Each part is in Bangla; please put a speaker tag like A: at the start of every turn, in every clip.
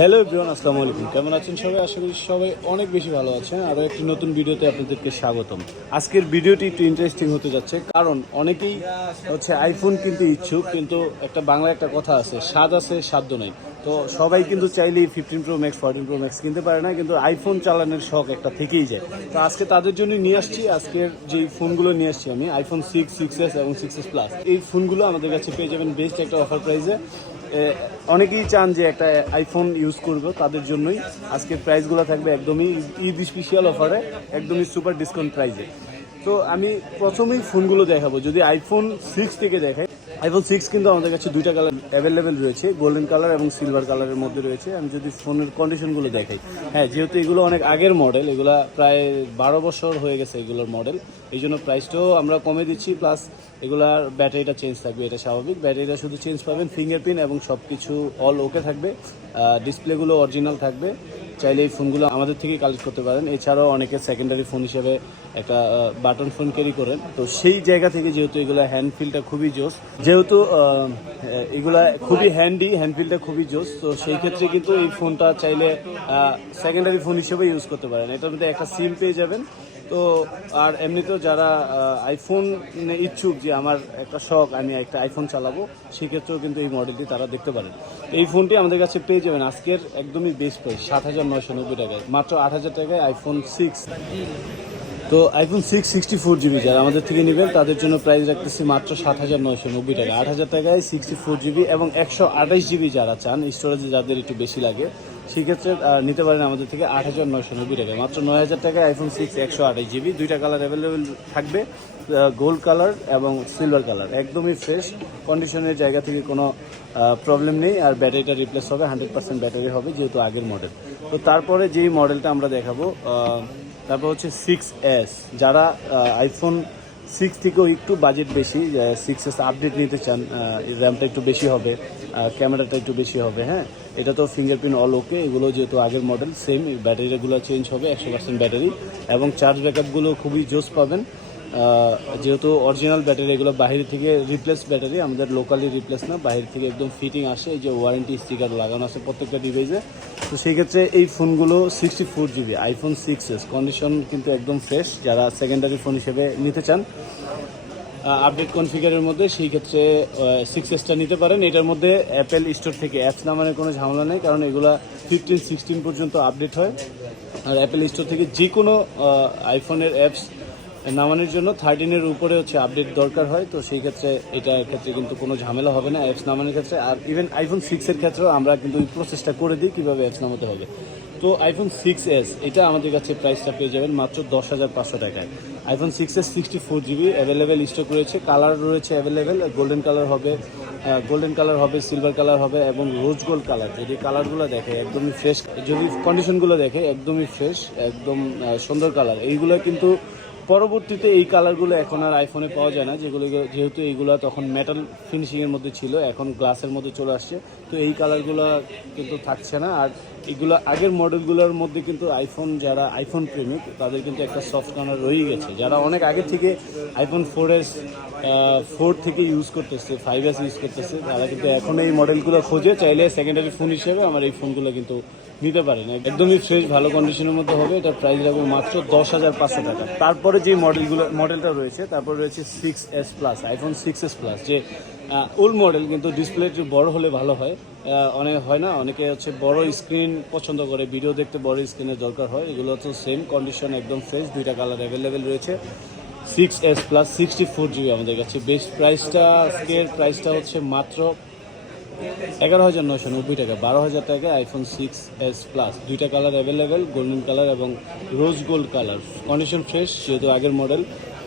A: হ্যালো এভরিওয়ান আসসালামু আলাইকুম। কেমন আছেন সবাই? আশা করি সবাই অনেক বেশি ভালো আছেন। আরও একটি নতুন ভিডিওতে আপনাদেরকে স্বাগতম। আজকের ভিডিওটি একটু ইন্টারেস্টিং হতে যাচ্ছে, কারণ অনেকেই হচ্ছে আইফোন কিনতে ইচ্ছুক, কিন্তু একটা বাংলা একটা কথা আছে, স্বাদ আছে, সাধ্য নেই। তো সবাই কিন্তু চাইলেই fifteen pro max fourteen pro max কিনতে পারে না, কিন্তু আইফোন চালানোর শখ একটা থেকেই যায়। তো আজকে তাদের জন্য নিয়ে আসছি, আজকের যে ফোনগুলো নিয়ে আসছি আমি আইফোন সিক্স সিক্স এস এবং সিক্স এস প্লাস এই ফোনগুলো আমাদের কাছে পেয়ে যাবেন বেস্ট একটা অফার প্রাইসে অনেকেই চান যে একটা আইফোন ইউজ করব, তাদের জন্যই। আজকের প্রাইসগুলো থাকবে একদমই ঈদ স্পেশাল অফারে একদমই সুপার ডিসকাউন্ট প্রাইসে তো আমি প্রথমেই ফোনগুলো দেখাবো। যদি আইফোন সিক্স থেকে দেখাই আইফোন সিক্স কিন্তু আমাদের কাছে দুইটা কালার অ্যাভেলেবেল রয়েছে গোল্ডেন কালার এবং সিলভার কালারের মধ্যে রয়েছে। আমি যদি ফোনের কন্ডিশনগুলো দেখাই। হ্যাঁ যেহেতু এগুলো অনেক আগের মডেল এগুলা প্রায় বারো বছর হয়ে গেছে এগুলোর মডেল এই জন্য প্রাইসটাও আমরা কমে দিচ্ছি প্লাস এগুলার ব্যাটারিটা চেঞ্জ থাকবে, এটা স্বাভাবিক। ব্যাটারিটা শুধু চেঞ্জ পাবেন ফিঙ্গারপ্রিন্ট এবং সব কিছু অল ওকে থাকবে ডিসপ্লেগুলো অরিজিনাল থাকবে। চাইলে এই ফোনগুলো আমাদের থেকে কালেক্ট করতে পারেন। এছাড়াও অনেকে সেকেন্ডারি ফোন হিসেবে একটা বাটন ফোন ক্যারি করেন। তো সেই জায়গা থেকে যেহেতু এগুলো হ্যান্ড ফিলটা খুবই জোস, যেহেতু এগুলা খুবই হ্যান্ডি হ্যান্ড ফিলটা খুবই জোস, তো সেই ক্ষেত্রে কিন্তু এই ফোনটা চাইলে সেকেন্ডারি ফোন হিসেবে ইউজ করতে পারেন। এটার মধ্যে একটা সিম পেয়ে যাবেন। তো আর এমনিতেও যারা আইফোন ইচ্ছুক যে আমার একটা শখ, আমি একটা আইফোন চালাবো, সেক্ষেত্রেও কিন্তু এই মডেলটি তারা দেখতে পারেন। এই ফোনটি আমাদের কাছে পেয়ে যাবেন আজকের একদমই বেস্ট প্রাইস সাত হাজার নয়শো নব্বই টাকায়। মাত্র আট হাজার টাকায় আইফোন সিক্স তো iPhone six sixty four GB যারা আমাদের থেকে নেবেন, তাদের জন্য প্রাইস রাখতেছি মাত্র সাত হাজার নয়শো নব্বই টাকা আট হাজার টাকায় সিক্সটি ফোর জিবি এবং একশো আঠাশ জিবি যারা চান স্টোরেজে যাদের একটু বেশি লাগে সেক্ষেত্রে নিতে পারেন আমাদের থেকে আট হাজার নয়শো নব্বই টাকা। মাত্র নয় হাজার টাকায় আইফোন সিক্স একশো আঠাশ জিবি দুইটা কালার অ্যাভেলেবেল থাকবে গোল্ড কালার এবং সিলভার কালার একদমই ফ্রেশ কন্ডিশনের জায়গা থেকে কোনো প্রবলেম নেই, আর ব্যাটারিটা রিপ্লেস হবে হান্ড্রেড পার্সেন্ট ব্যাটারি হবে, যেহেতু আগের মডেল তো তারপরে যেই মডেলটা আমরা দেখাবো তারপর হচ্ছে সিক্স এস যারা আইফোন সিক্স থেকেও একটু বাজেট বেশি সিক্স এস আপডেট নিতে চান র্যামটা একটু বেশি হবে ক্যামেরাটা একটু বেশি হবে হ্যাঁ? এটা তো ফিঙ্গারপ্রিন্ট অল ওকে এগুলো যেহেতু আগের মডেল সেম ব্যাটারিগুলো চেঞ্জ হবে, একশো পার্সেন্ট ব্যাটারি এবং চার্জ ব্যাকআপগুলো খুবই জোস পাবেন। যেহেতু অরিজিনাল ব্যাটারি এগুলো বাইরে থেকে রিপ্লেস ব্যাটারি আমাদের লোকালি রিপ্লেস না বাইরে থেকে একদম ফিটিং আসে, এই যে ওয়ারেন্টি স্টিকার লাগানো আছে প্রত্যেকটা ডিভাইসে তো সেই ক্ষেত্রে এই ফোনগুলো sixty four GB iPhone six S condition কিন্তু একদম ফ্রেশ যারা সেকেন্ডারি ফোন হিসেবে নিতে চান। আপডেট কনফিগারের মধ্যে সেই ক্ষেত্রে সিক্স এসটা নিতে পারেন। এটার মধ্যে অ্যাপেল স্টোর থেকে অ্যাপস নামানোর কোনো ঝামেলা নেই, কারণ এগুলা ফিফটিন সিক্সটিন পর্যন্ত আপডেট হয়। আর অ্যাপেল স্টোর থেকে যে কোনো আইফোনের অ্যাপস নামানোর জন্য থার্টিনের উপরে হচ্ছে আপডেট দরকার হয়, তো সেই ক্ষেত্রে এটা ক্ষেত্রে কিন্তু কোনো ঝামেলা হবে না অ্যাপস নামানোর ক্ষেত্রে। আর ইভেন আইফোন সিক্সের ক্ষেত্রেও আমরা কিন্তু ওই প্রসেসটা করে দিই, কীভাবে অ্যাপস নামাতে হবে। তো আইফোন সিক্স এস এটা আমাদের কাছে প্রাইসটা পেয়ে যাবেন মাত্র দশ হাজার পাঁচশো টাকায়। IPhone six S sixty four GB available stock রয়েছে কালার রয়েছে অ্যাভেলেবেল গোল্ডেন কালার হবে গোল্ডেন কালার হবে সিলভার কালার হবে এবং রোজ গোল্ড কালার যদি কালারগুলো দেখে একদমই ফ্রেশ যদি কন্ডিশনগুলো দেখে একদমই ফ্রেশ একদম সুন্দর কালার এইগুলো কিন্তু পরবর্তীতে এই কালারগুলো এখন আর আইফোনে পাওয়া যায় না, যেগুলো যেহেতু এইগুলো তখন মেটাল ফিনিশিংয়ের মধ্যে ছিল, এখন গ্লাসের মধ্যে চলে আসছে। তো এই কালারগুলো কিন্তু থাকছে না, আর এগুলো আগের মডেলগুলোর মধ্যে কিন্তু আইফোন যারা আইফোন প্রেমিক, তাদের কিন্তু একটা সফট কর্নার রয়েই গেছে। যারা অনেক আগে থেকে আইফোন ফোর এস ফোর থেকে ইউজ করতেছে ফাইভ এস ইউজ করতেছে, তারা কিন্তু এখন এই মডেলগুলো খোঁজে, চাইলে সেকেন্ডারি ফোন হিসেবে আমার এই ফোনগুলো কিন্তু নিতে পারেন। একদমই ফ্রেশ ভালো কন্ডিশনের মধ্যে হবে এটা প্রাইস রাখবে মাত্র দশ হাজার পাঁচশো টাকা। তারপরে যে মডেলগুলো, মডেলটা রয়েছে, তারপর রয়েছে six S plus iPhone six S plus যে ওল্ড মডেল কিন্তু ডিসপ্লে একটু বড় হলে ভালো হয়। অনেক হয় না, অনেকে হচ্ছে বড় স্ক্রিন পছন্দ করে ভিডিও দেখতে বড় স্ক্রিনের দরকার হয়। এগুলো তো সেম কন্ডিশন একদম ফ্রেশ দুইটা কালার অ্যাভেলেবেল রয়েছে। Six S plus sixty four GB আমাদের কাছে। বেস্ট প্রাইসটা আজকের প্রাইসটা হচ্ছে মাত্র এগারো হাজার নয়শো নব্বই টাকা, বারো হাজার টাকা আইফোন সিক্স এস প্লাস দুইটা কালার অ্যাভেলেবেল গোল্ডেন কালার এবং rose gold colour condition fresh যেহেতু আগের মডেল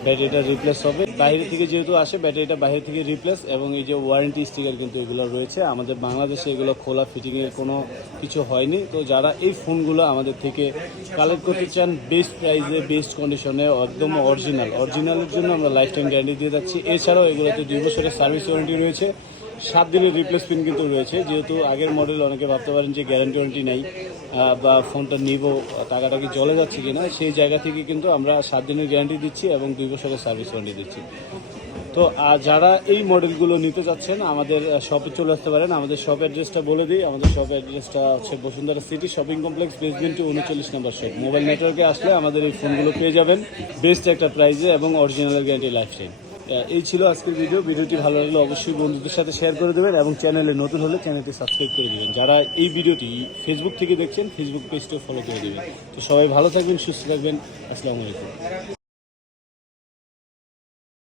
A: ব্যাটারিটা রিপ্লেস হবে। বাইরে থেকে যেহেতু আসে, ব্যাটারিটা বাইরে থেকে রিপ্লেস এবং এই যে ওয়ারেন্টি স্টিকার কিন্তু এগুলো রয়েছে। আমাদের বাংলাদেশে এগুলো খোলা ফিটিংয়ের কোনো কিছু হয়নি। তো যারা এই ফোনগুলো আমাদের থেকে কালেক্ট করতে চান বেস্ট প্রাইসে বেস্ট কন্ডিশনে একদম অরিজিনাল অরিজিনালের জন্য আমরা লাইফ টাইম গ্যারান্টি দিয়ে যাচ্ছি। এছাড়াও এগুলোতে দুই বছরের সার্ভিস ওয়ারেন্টি রয়েছে। সাত দিনের রিপ্লেসমেন্ট কিন্তু রয়েছে। যেহেতু আগের মডেল অনেকে ভাবতে পারেন যে গ্যারান্টি ওয়ারেন্টি নেই বা ফোনটা নিব, টাকাটা কি জলে যাচ্ছে কিনা, সেই জায়গা থেকে কিন্তু আমরা সাত দিনের গ্যারান্টি দিচ্ছি এবং দুই বছরের সার্ভিস ওয়ারেন্টি দিচ্ছি। তো যারা এই মডেলগুলো নিতে চাচ্ছেন, আমাদের শপে চলে আসতে পারেন। আমাদের শপ অ্যাড্রেসটা বলে দিই। আমাদের শপ অ্যাড্রেসটা হচ্ছে Bashundhara city shopping complex basement উনচল্লিশ নম্বর শেড মোবাইল নেটওয়ার্কে আসলে আমাদের এই ফোনগুলো পেয়ে যাবেন। বেস্ট একটা প্রাইজে এবং অরিজিনাল গ্যারান্টি লাইফ টাইম এই ছিল আজকের ভিডিও ভিডিওটি ভালো লাগলে অবশ্যই বন্ধুদের সাথে শেয়ার করে দেবেন এবং চ্যানেলে নতুন হলে চ্যানেলটি সাবস্ক্রাইব করে দেবেন। যারা এই ভিডিওটি ফেসবুক থেকে দেখছেন ফেসবুক পেজটিও ফলো করে দেবেন। তো সবাই ভালো থাকবেন, সুস্থ থাকবেন। আসসালামু আলাইকুম।